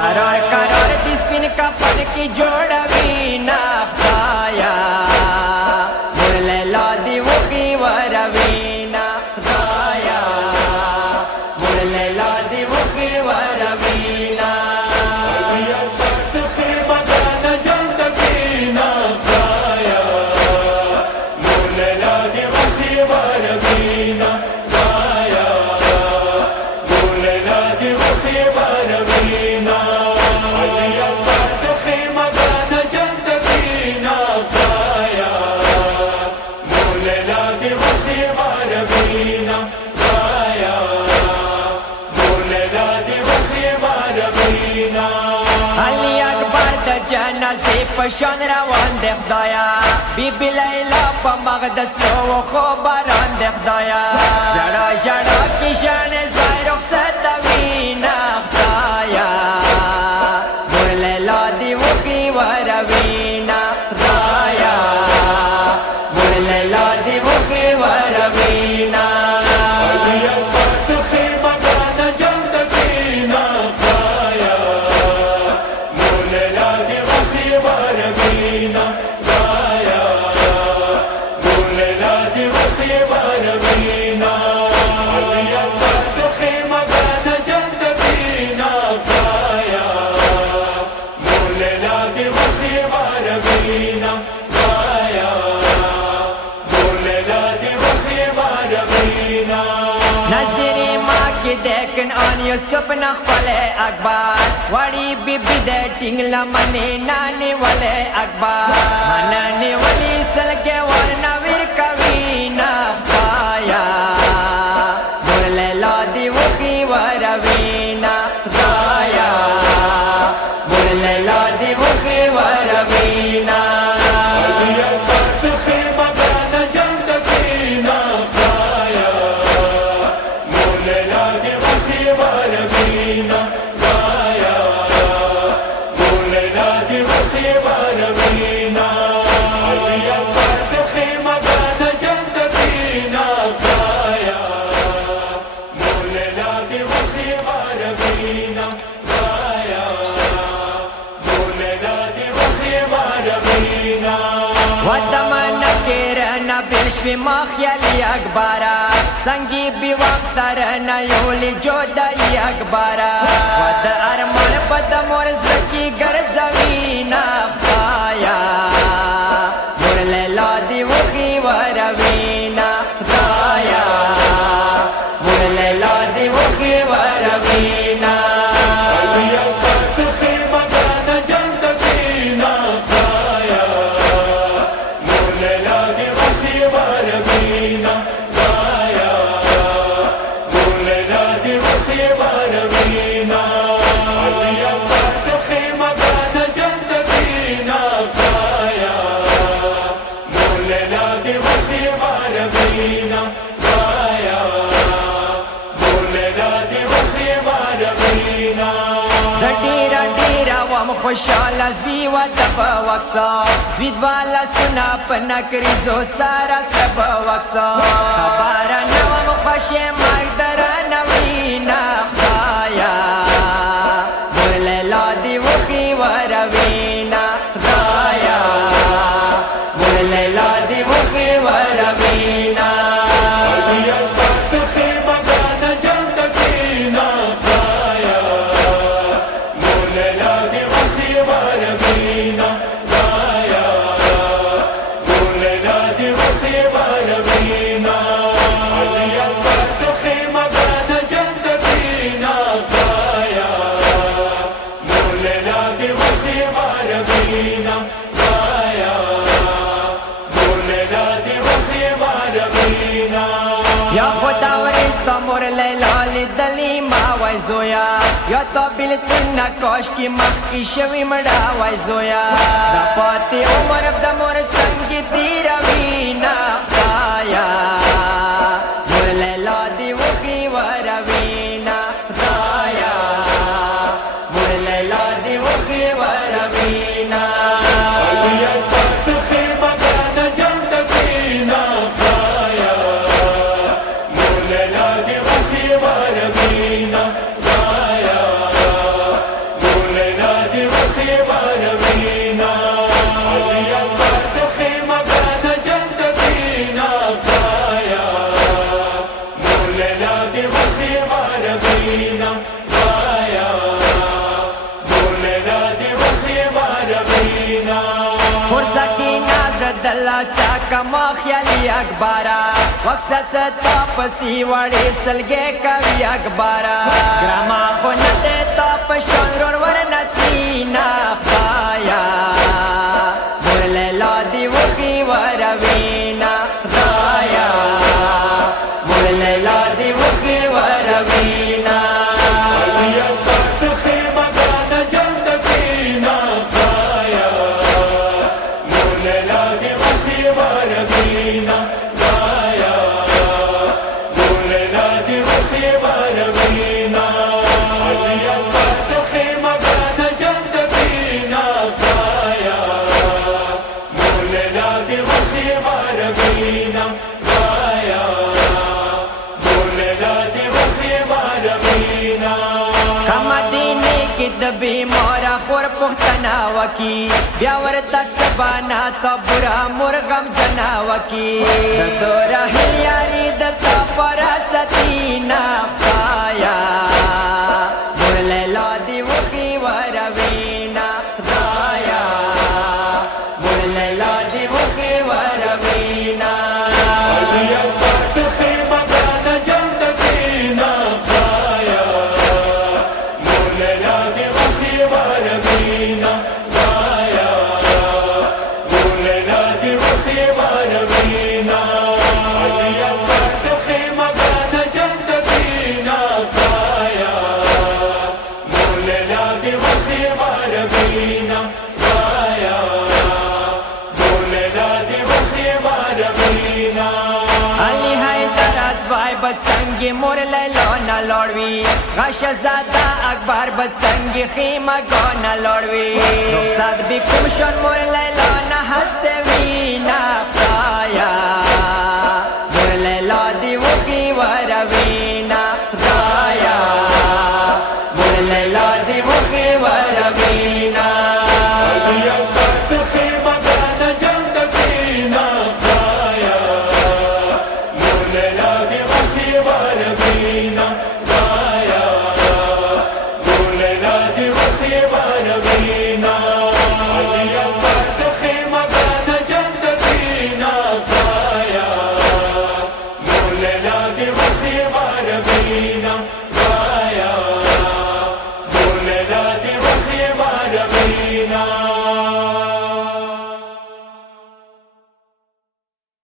Karor karor dispin kapan ki jodavi na khaya murle ladi wuki waravina khaya murle ladi wuki waravina ya tat khema gana jandagina khaya murle ladi wuki waravina khaya murle ladi wuki waravina ya tat khema gana jandagina khaya murle ladi wuki waravina khaya murle ladi wuki waravina Ali akbar da janaze pashan rawan de khudaya bibi Layla pa maqdas ro khobaran de khudaya jara jara ki shan zay rukhsat davina khudaya murle ladi wuki waravina khudaya murle ladi wuki waravina ya tat khema gana jandagina khaya murle ladi wuki waravina khaya murle ladi wuki waravina ya tat khema gana jandagina khaya murle ladi wuki waravina khaya murle ladi wuki waravina नजरी माँ की देखन आन यूसुफ नखवले अकबर वाड़ी बीबी दे टिंगला मने नानी वाले अकबर मनने वाली सल के वरना वीर कवि ना पाया बोले लादी वकी वरवीना गाया बोले लादी वकी वरवीना ya tat khema gana jandagina khaya murle ladi wuki waravina khaya murle ladi wuki waravina ya tat khema gana jandagina khaya murle ladi wuki waravina khaya murle ladi wuki waravina ودمنا كيرنا بلشوي مخيالي أكبارا سنجي بوقترنا يولي جودا أكبارا ود أرمان بدا مرزكي غرزوينا خايا مرلي لادي وخي وروينا خايا مرلي لادي وخي وروينا ya tat khema gana jandagina khaya murle ladi wuki waravina khaya murle ladi wuki waravina ya tat khema gana jandagina khaya murle ladi wuki waravina khaya murle ladi wuki waravina زديرا ديرا ومخشال زبي ودبا وكسا زبيد والا سنا پنکری زو سارا سب وكسا خبارنا ومخشي مقدرنا وينا خايا مرلي لادي وخي وروينا خايا مرلي لادي وخي وروينا ya tat khema gana jandagina khaya murle ladi wuki waravina khaya murle ladi wuki waravina ya tat khema gana jandagina khaya murle ladi wuki waravina khaya murle ladi wuki waravina يا خدا ورشتا مور لیلا لیدلی ما وای زویا یا تا بیلتنا کاش کی مخ کی شوی مڑا وای زویا دا پاتی عمر دا مور چنگی تیرا وینا خایا مور لیلا دی وخی وروینا خایا مور لیلا دی وخی وروینا ya tat khema gana jandagina khaya murle ladi wuki waravina khaya راسا کما خیالی اکبارا وقت ستا پسی وڑی سلگے کوي اکبارا گراما خونت تا پشتون رور ورنچینا خدایا مور لیلا دی وخی وروینا خدایا مور لیلا دی وخی وروینا دبی مورا خور پختنا وکی بیا ورتا سبانا تا برا مرغم جنا وکی دتورا هلیاری دتا پرا ستینا خدایا مور لیلا دی وخی وروینا خدایا مور لیلا دی وخی وروینا بچنگی مور لیلا نا لوڑوی غش زادا اکبر بچنگی خیمہ گو نا لوڑوی رخصت بھی کمشن مور لیلا نا ہستے وی نا